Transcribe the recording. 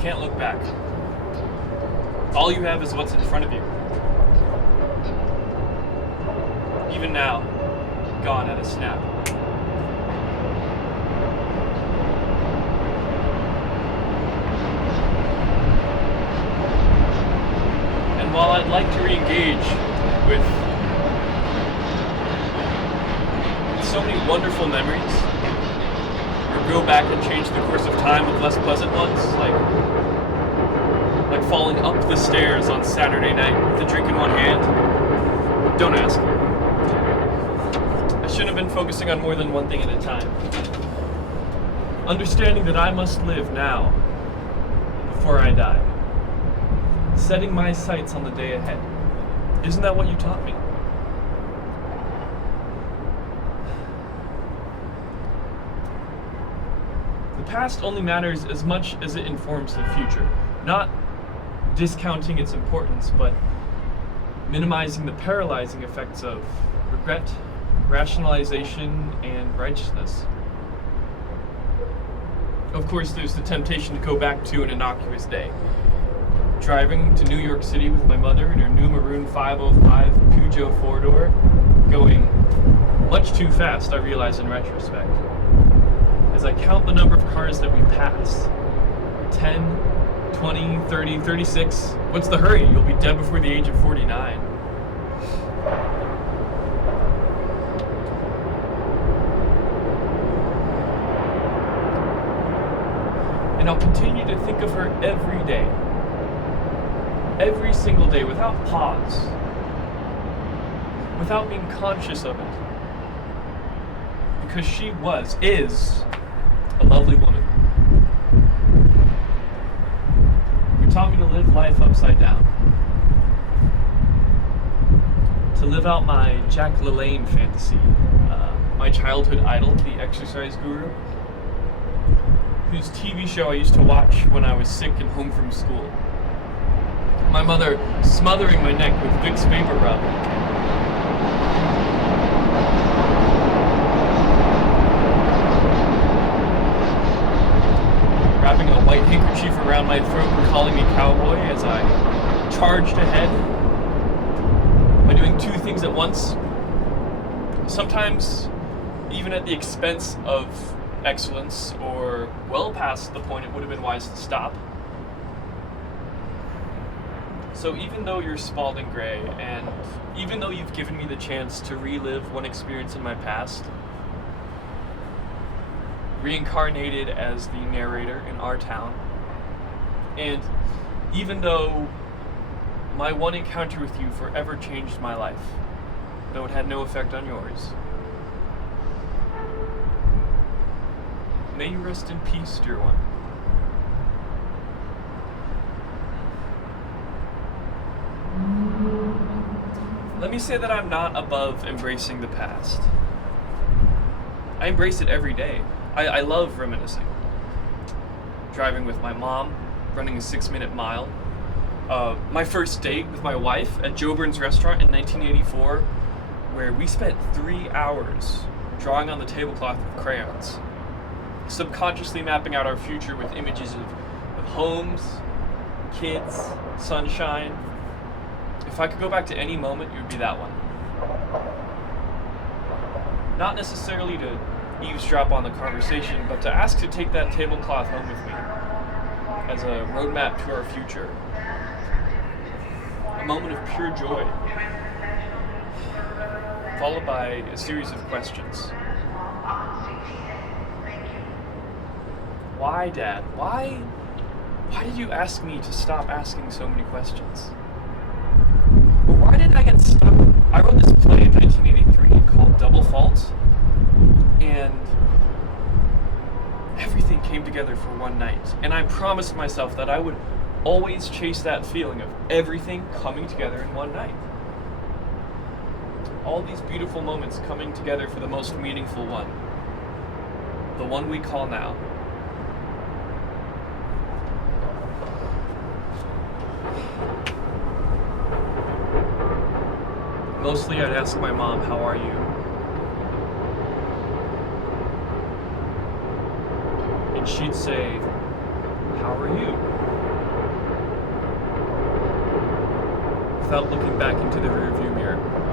can't look back. All you have is what's in front of you. Even now, gone at a snap. And while I'd like to re-engage with so many wonderful memories, or go back and change the course of time with less pleasant ones, like falling up the stairs on Saturday night with a drink in one hand, don't ask. I shouldn't have been focusing on more than one thing at a time. Understanding that I must live now before I die. Setting my sights on the day ahead. Isn't that what you taught me? The past only matters as much as it informs the future. Not discounting its importance, but minimizing the paralyzing effects of regret, rationalization, and righteousness. Of course, there's the temptation to go back to an innocuous day. Driving to New York City with my mother in her new maroon 505 Peugeot 4-door, going much too fast, I realize in retrospect. As I count the number of cars that we pass. 10, 20, 30, 36. What's the hurry? You'll be dead before the age of 49. And I'll continue to think of her every day. Every single day, without pause. Without being conscious of it. Because she is a lovely woman. Who taught me to live life upside down. To live out my Jack LaLanne fantasy. My childhood idol, the exercise guru. Whose TV show I used to watch when I was sick and home from school. My mother smothering my neck with Vicks Vapor Rub. Wrapping a white handkerchief around my throat and calling me cowboy as I charged ahead. By doing two things at once. Sometimes even at the expense of excellence, or well past the point it would have been wise to stop. So even though you're Spalding Gray, and even though you've given me the chance to relive one experience in my past, reincarnated as the narrator in our town, and even though my one encounter with you forever changed my life, though it had no effect on yours, may you rest in peace, dear one. Let me say that I'm not above embracing the past. I embrace it every day. I love reminiscing. Driving with my mom, running a 6-minute mile. My first date with my wife at Joburn's restaurant in 1984, where we spent 3 hours drawing on the tablecloth with crayons, subconsciously mapping out our future with images of homes, kids, sunshine. If I could go back to any moment, it would be that one. Not necessarily to eavesdrop on the conversation, but to ask to take that tablecloth home with me as a roadmap to our future. A moment of pure joy, followed by a series of questions. Why, Dad? Why did you ask me to stop asking so many questions? Or why did I get stuck? I wrote this play in 1983 called Double Fault, and everything came together for one night. And I promised myself that I would always chase that feeling of everything coming together in one night. All these beautiful moments coming together for the most meaningful one. The one we call now. Mostly I'd ask my mom, how are you? And she'd say, how are you? without looking back into the rearview mirror.